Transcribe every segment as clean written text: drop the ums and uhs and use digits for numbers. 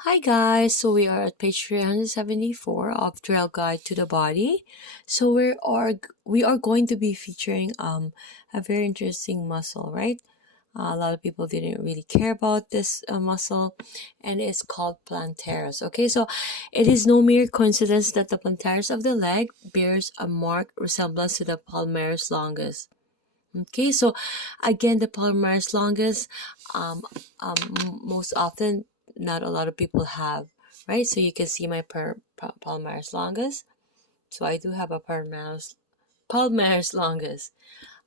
Hi guys, so we are at page 374 of Trail Guide to the Body. So we are going to be featuring a very interesting muscle, right? A lot of people didn't really care about this muscle, and it's called plantaris. Okay, so it is no mere coincidence that the plantaris of the leg bears a marked resemblance to the palmaris longus. Okay, so again, the palmaris longus, um, most often, not a lot of people have, right? So you can see my palmaris longus. So I do have a palmaris longus.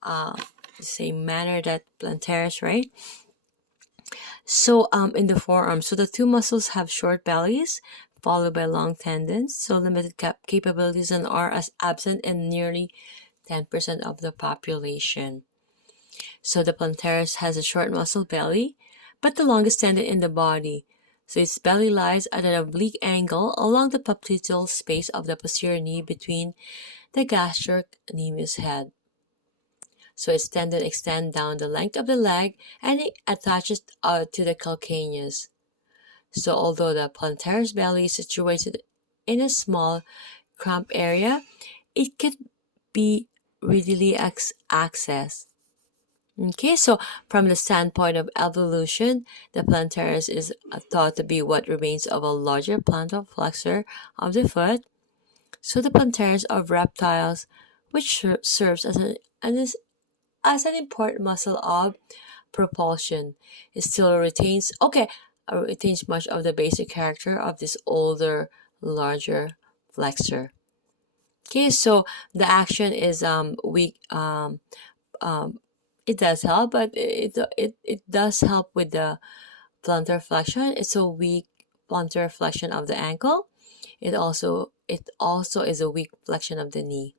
Uh, the same manner that plantaris, right? So in the forearm, so the two muscles have short bellies, followed by long tendons. So limited capabilities and are as absent in nearly 10% of the population. So the plantaris has a short muscle belly, but the longest tendon in the body. So its belly lies at an oblique angle along the popliteal space of the posterior knee between the gastrocnemius head. So its tendon extends down the length of the leg and it attaches to the calcaneus. So although the plantaris belly is situated in a small cramped area, it can be readily accessed. Okay, so from the standpoint of evolution, the plantaris is thought to be what remains of a larger plantar flexor of the foot. So the plantaris of reptiles, which serves as an important muscle of propulsion, it still retains much of the basic character of this older, larger flexor. Okay, so the action is weak. It does help, but it does help with the plantar flexion. It's a weak plantar flexion of the ankle. It also is a weak flexion of the knee.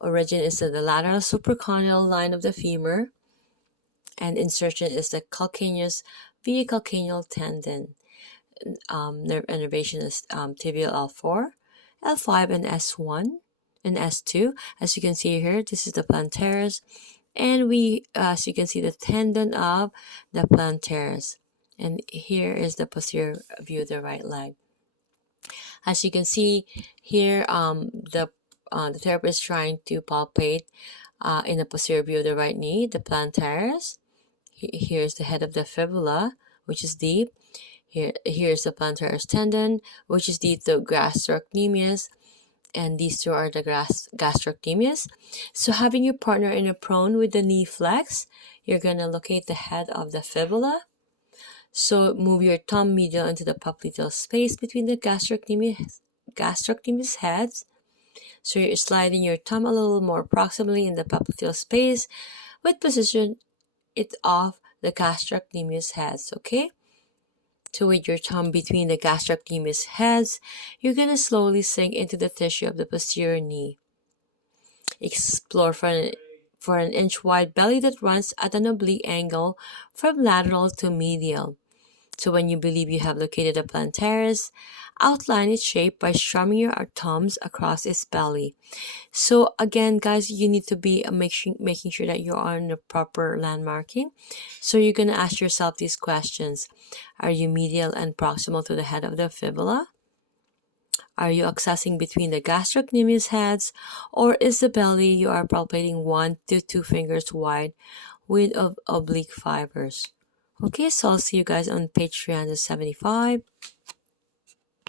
Origin is in the lateral supracondylar line of the femur, and insertion is the calcaneus via calcaneal tendon. Nerve innervation is tibial L4, L5, and S1 and S2. As you can see here, this is the plantaris, and as you can see, the tendon of the plantaris. And here is the posterior view of the right leg. As you can see here, the therapist is trying to palpate in the posterior view of the right knee, the plantaris. Here's the head of the fibula, which is deep. Here's the plantaris tendon, which is deep to gastrocnemius, and these two are the gastrocnemius. So having your partner in a prone with the knee flex, you're going to locate the head of the fibula. So move your thumb medial into the popliteal space between the gastrocnemius heads. So you're sliding your thumb a little more proximally in the popliteal space, with position it off the gastrocnemius heads, okay? So with your thumb between the gastrocnemius heads, you're going to slowly sink into the tissue of the posterior knee. Explore for an inch wide belly that runs at an oblique angle from lateral to medial. So when you believe you have located the plantaris, outline its shape by strumming your thumbs across its belly. So again, guys, you need to be making sure that you're on the proper landmarking. So you're going to ask yourself these questions. Are you medial and proximal to the head of the fibula? Are you accessing between the gastrocnemius heads, or is the belly you are palpating 1 to 2 fingers wide with oblique fibers? Okay, so I'll see you guys on page 375.